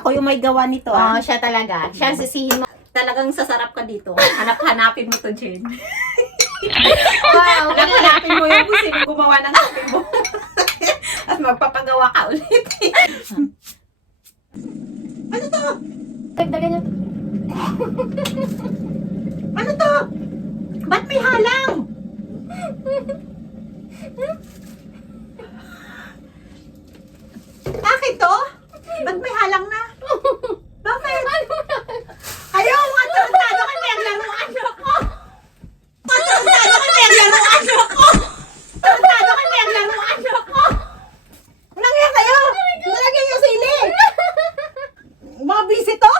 Ako yung may gawa nito, Oo, siya talaga. Siya ang sisihin mo. Talagang sasarap ka dito. Hanap-hanapin mo to, Jen. Wow, Hanap-hanapin mo yung kung sino gumawa ng kape mo. At magpapagawa ka ulit. Ano to? dagdagan niyo. Ano to? Ba't may halang? Akin to? Ba't may halang na? Bakit? Ayaw, matarantado ka na yung laruan ako. Matarantado ka na yung laruan ako. Matarantado ka na yung laruan ako. Walang yan kayo. Nalagyan yung sili. Mga busy to?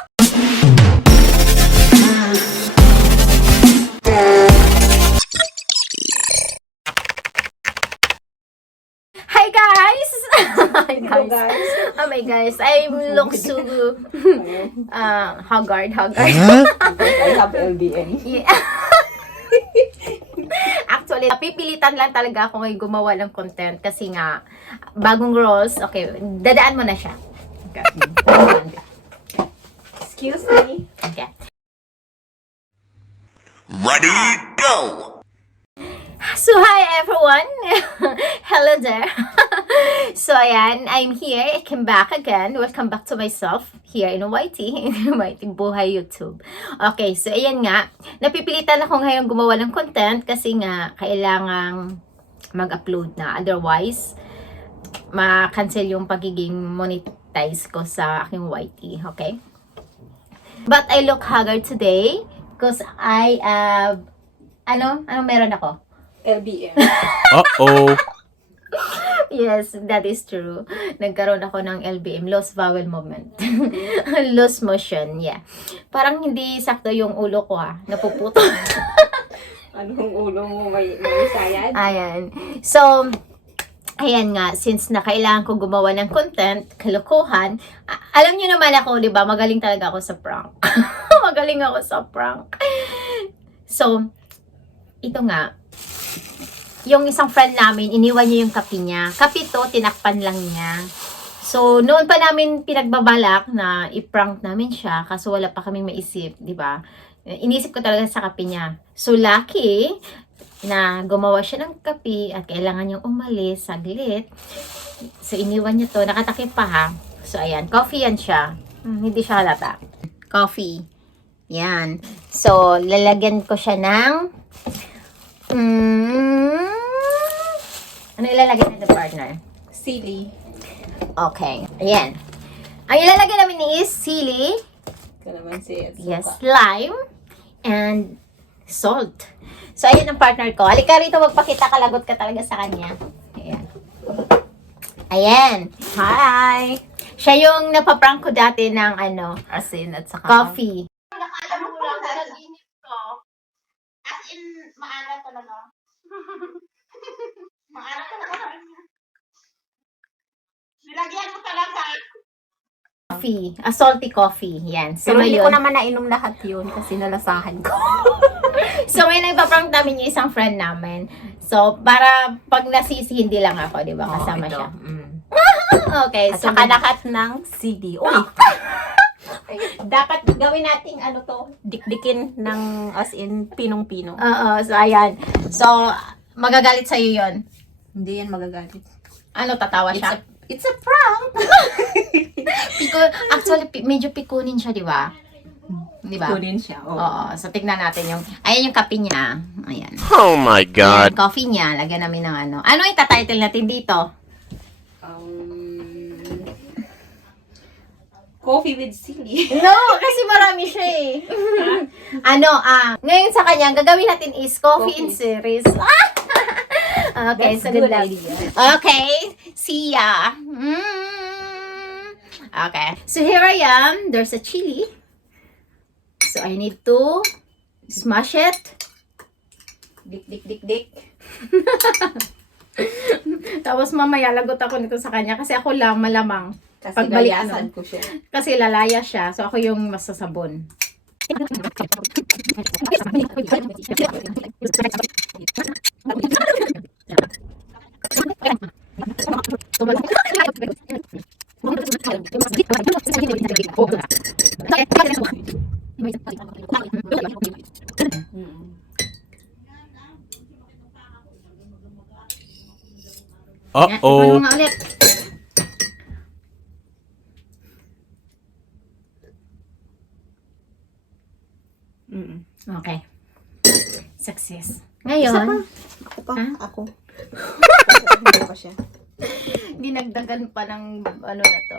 Hi guys! Hi Hello, guys. guys. Oh my guys, I look so haggard. I have LBN. Yeah. Actually, pipilitan lang talaga ako ngayon gumawa ng content kasi nga, bagong roles, okay, dadaan mo na siya. Okay. Excuse me. Okay. Ready, go! So, hi everyone! Hello there! So, ayan, I'm here. I came back again. Welcome back to myself here in YT, in YT Buhay YouTube. Okay, so ayan nga. Napipilitan ako ngayon gumawa ng content kasi nga kailangang mag-upload na. Otherwise, ma-cancel yung pagiging monetize ko sa aking YT. Okay? But I look haggard today because I have anong meron ako? LBN. Uh-oh. Yes, that is true. Nagkaroon ako ng LBM, lost vowel movement. Lost motion, yeah. Parang hindi sakto yung ulo ko napuputo. Anong ulo mo may sayad? Ayan. So, ayan nga, since na kailangan ko gumawa ng content, kalokohan, alam niyo naman ako, di ba, magaling talaga ako sa prank. Magaling ako sa prank. So, ito nga, yung isang friend namin, iniwan niya yung kape niya. Kape to, tinakpan lang niya. So, noon pa namin pinagbabalak na i-prank namin siya kasi wala pa kaming maisip, di ba? Inisip ko talaga sa kape niya. So, lucky na gumawa siya ng kape at kailangan niyang umalis saglit. So, iniwan niya to. Nakatakip pa So, ayan. Coffee yan siya. Hindi siya halata. Coffee. Yan. So, lalagyan ko siya ng ano ilalagay natin, partner? Silly. Okay. Ayan. Ang ilalagay namin is sili, Kalamansi at suka. yes, lime, and salt. So, ayan ang partner ko. Halika rito, magpakita ka, lagot ka talaga sa kanya. Ayan. Ayan. Hi! Siya yung napaprank ko dati ng Asin at saka coffee. Nakaalam ko lang sa ginip ko. As in, maalat talaga. Maalat talaga. Nilagyan mo talaga. Coffee. A salty coffee. Yan. So, Pero hindi ko ngayon, naman nainom lahat yun kasi nalasahan ko. so, may nagpa-prank namin yung isang friend namin. So, para pag nasisi, hindi lang ako, di ba? Kasama siya. Okay. At So, saka lahat ng CD. Uy! dapat gawin nating to. Dikdikin ng as in pinong-pino. Oo. So, ayan. So, magagalit sa'yo yun. Hindi yan magagalit. Ano, tatawa siya? It's a prank! Actually, medyo pikunin siya, di ba? Di ba? Kunin siya. Oh. Oo. So, tignan natin yung, ayan yung kape niya. Ayan. Oh my God. Ayan, coffee niya. Lagyan namin ng ano. Ano yung tatitle natin dito? Coffee with silly. No, kasi marami siya eh. Ngayon sa kanya, gagawin natin is coffee in series. Okay, That's so good good luck. idea. Okay, see ya. Okay, so here I am. There's a chili. So I need to smash it. Dik. Tapos mamaya lagot ako nito sa kanya kasi ako lang malamang. Kasi Pagbalik layasan ko siya. Kasi lalaya siya. So ako yung masasabon. Uh-oh. Mga ulit. Okay. Success. Ngayon, Ako pa. Ha? Ako. Ako pa siya. dinagdagan pa ng ano na to.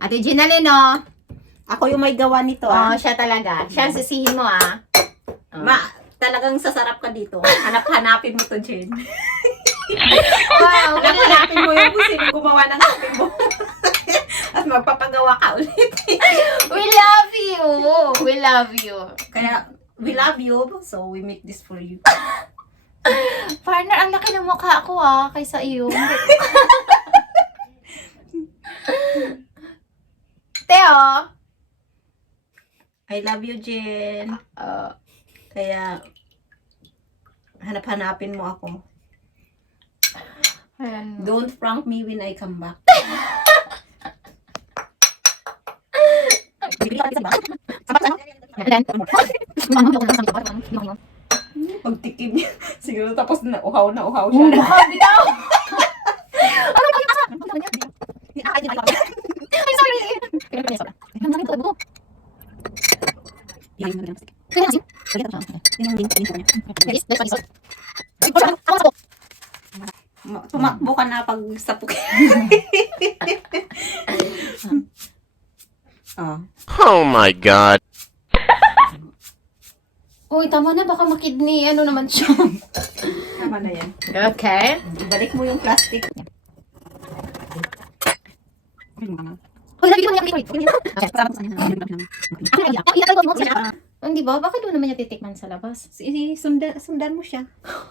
Ate Ginalyn, no? Ako yung may gawa nito, Oo, siya talaga. Siya ang sisihin mo, ah. Talagang sasarap ka dito. Hanapin mo to, Jen. Wow, Hanapin mo yung kung sino gumawa ng kape mo. At magpapagawa ka ulit. we love you. We love you. Kaya, we love you, so we make this for you. Partner, ang laki ng mukha ko, ah, kaysa iyo. Teo. I love you, Jen. Kaya, hanapin mo ako. Ayan. Don't prank me when I come back. Pagtikim niya, siguro tapos na uhaw siya. Bitaw! Ay, sorry! Tumakbo ka na pag sapok. Oh my god. Uy, tama na. Baka makidney. Ano naman siya? Tama na yan. Okay. Ibalik mo yung plastic. Uy, lagi mo yung Hindi ba? Baka doon naman niya titikman sa labas. Sundan mo siya.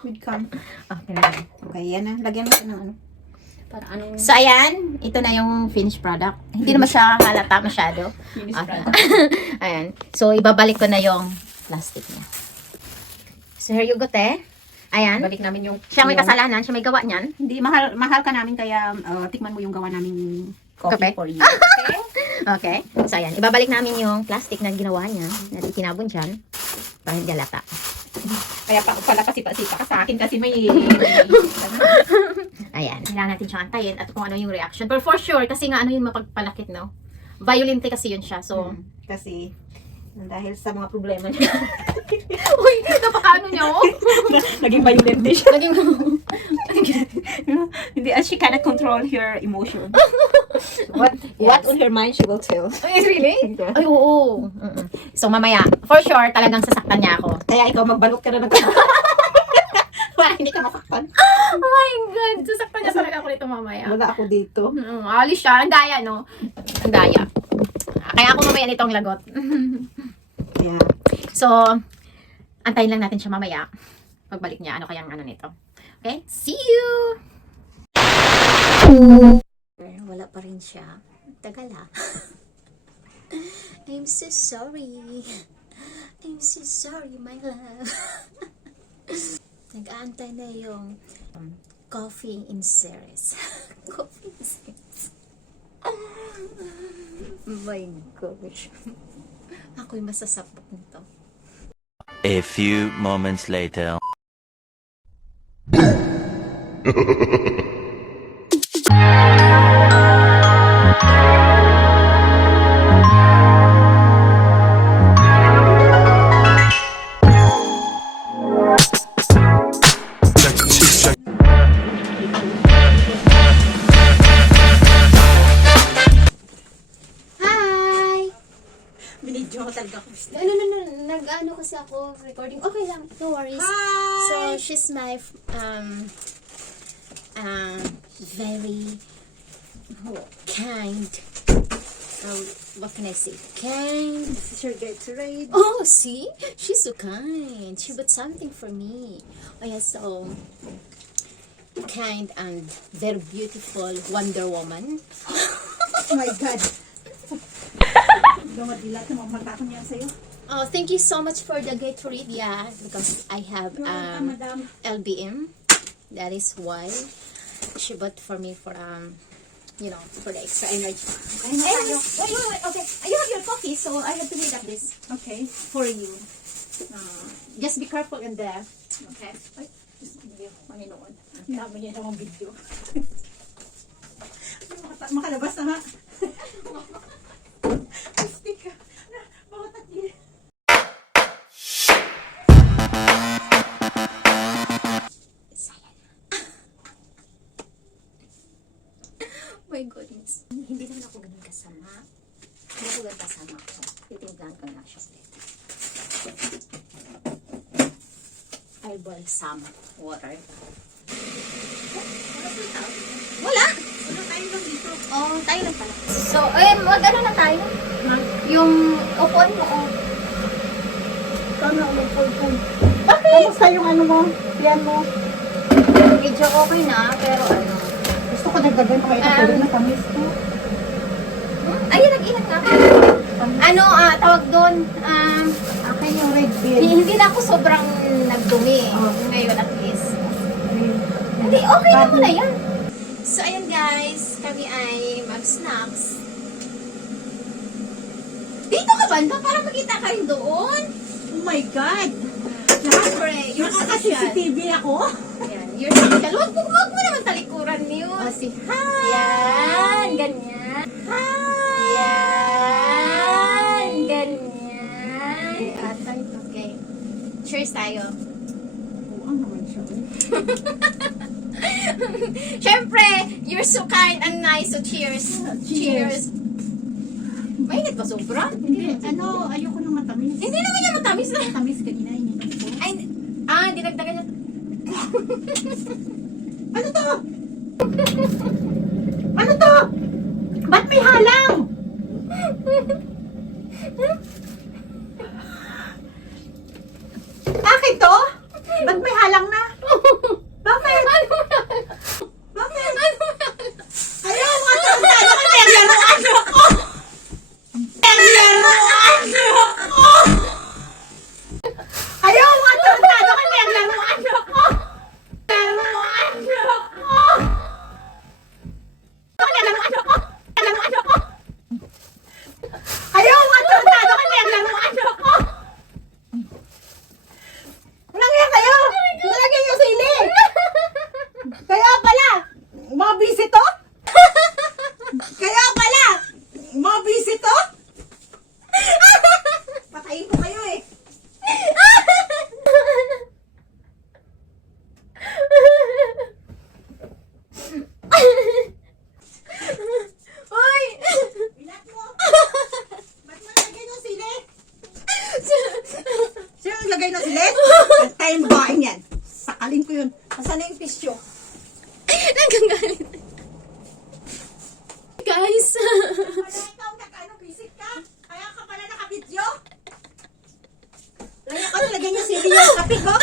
With come. Okay. Okay, yan na. Lagyan mo siya ng ano. Para anong So, ayan. Ito na yung finished product. Hindi naman siya halata masyado. finish Okay. product. Ayan. So, ibabalik ko na yung plastic niya. So, here you go, te. Ayan. Balik namin yung... Siya may kasalanan. Siya may gawa niyan. Hindi, mahal ka namin kaya tikman mo yung gawa namin Kape? coffee for you. Okay? Okay. So, ayan. Ibabalik namin yung plastic na ginawa niya. Na itinabon dyan. Para hindi halata. Kaya pala pasipa-sipa ka sa akin kasi may... Ayan. Kailangan natin siyang antayin at kung ano yung reaction. Pero for sure, kasi nga ano yung mapagpalakit, no? Violente kasi yun siya. So, kasi dahil sa mga problema niya. uy, napakaano niya, oh. Naging violent siya. Naging, Hindi, she cannot control her emotion. What on her mind, she will tell. ay, really? Ay, oo. So, mamaya, for sure, talagang sasaktan niya ako. Kaya ikaw magbalot ka na ng para hindi ka masaktan. Oh my God, sasaktan niya talaga ako nito mamaya. Wala ako dito. Alis siya. Ang daya, no? Ang daya. Kaya ako mamaya nitong lagot. Yeah. So, antayin lang natin siya mamaya. Pagbalik niya, ano kayang ano nito. Okay? See you! Wala pa rin siya. Tagal ha. I'm so sorry. I'm so sorry, my love. Nag-aantay na yung coffee in series. Coffee in series. My gosh. Ako'y masasapok nito. A few moments later. Hi! Binidyo ko talaga ko. No. Nag-ano kasi ako recording. Okay lang. No worries. Hi! So, she's my very kind. What can I say? Kind. This is your Gatorade. Oh, see? She's so kind. She bought something for me. Oh, yeah, so kind and very beautiful Wonder Woman. Oh my God. Dumadilat na mamatako niya sa'yo. Oh, thank you so much for the Gatorade, yeah, because I have Madam. LBM. That is why she bought for me for you know, for the extra energy. Wait, okay. You have your coffee, so I have to heat up this Okay. for you. Just be careful in there. Okay? Ay, hindi ako maninood. Ang dami niya namang video. Makalabas na nga. Stick ka. Baka tatli. My goodness. Hindi naman ako ganun kasama. Hindi ako ganun kasama ko. Titimplahan ko na siya ulit. I'll boil some water. Wala! Wala tayo lang dito. Oh, tayo lang pala. So, mag-ano na tayo? Yung upon mo, oh. Sana ulit po. Bakit? Kamusta yung ano mo? Yan mo? Medyo okay na, pero ano. Gusto ko nagdagay pa kayo na tamis ko. Ayun, nag-ingat ka. Ano, tawag doon, Akin yung red bean. hindi na ako sobrang nagdumi. Oh. Ngayon at least. Hindi, okay na muna yan. So, ayan guys, kami ay mag-snacks. Dito ka banda para makita ka rin doon. Oh my God! Siyempre, you're social. Nakaka-CCTV ako. Ayan, you're social. Huwag mo naman talikuran niyo. O si hi! Yan, ganyan. Hi! Yan, ganyan. Atay. Okay. Cheers tayo. Oo naman siya. Siyempre, you're so kind and nice. So cheers. Cheers. Mainit ba sobra? Hindi, ano, ayoko ng matamis. Hindi naman yung matamis na. Matamis kanina, ininom ko. Ay, dinagdagan niya. Ano to? Ano to? Ba't may halang? Akin to? Ba't may halang na? Bakit? Bakit? Ayaw, mga tanda ka naglaruan ako! Naglaruan ako! Ayaw, mga tanda ka naglaruan ako! Naglaruan ako! Naglaruan ako! Naglaruan ako! Ayaw, mga tanda ka naglaruan ako! Walang yan kayo! Nalagyan yung sili! Kaya pala, mga bisito? Kaya pala, mga bisito? Patayin ko kayo eh. Uy! Bilat mo. Ba't mo nalagay ng sili? Sino naglagay ng sili? Antayin mo bahain yan. Sakalin ko yun. Nasaan na yung pisyo? Nagagalit. Guys. Wala ikaw, nag-ano, visit ka? Kaya ka pala nakabidyo? Kaya ka nalagay niya sili yung kapit ko?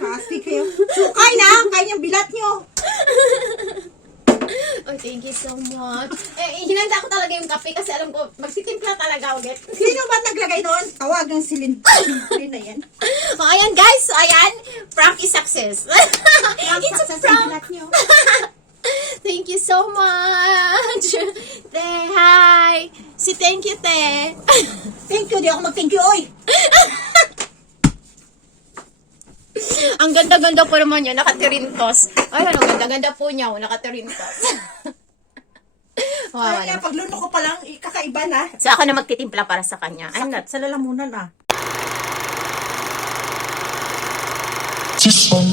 Kasi kayo. Sukay na, kain yung bilat nyo. Oh, thank you so much. Hinanda ko talaga yung kape kasi alam ko, magsitimpla talaga ulit. Sino ba naglagay doon? Tawag ng silin. Silin na yan. Oh, ayan guys. So, ayan. Prank is success. It's a Success yung prank. bilat nyo. Thank you so much. Te, hi. Si thank you, te. Thank you, di ako mag-thank you, oy. Ang ganda-ganda po naman yun, nakatirintos. Ay, ano, ganda-ganda po niya, nakatirintos. Wow, Kaya pagluto ko pa lang, kakaiba na. So, ako na magtitimpla para sa kanya. I'm not Sa lalamunan ah. Just one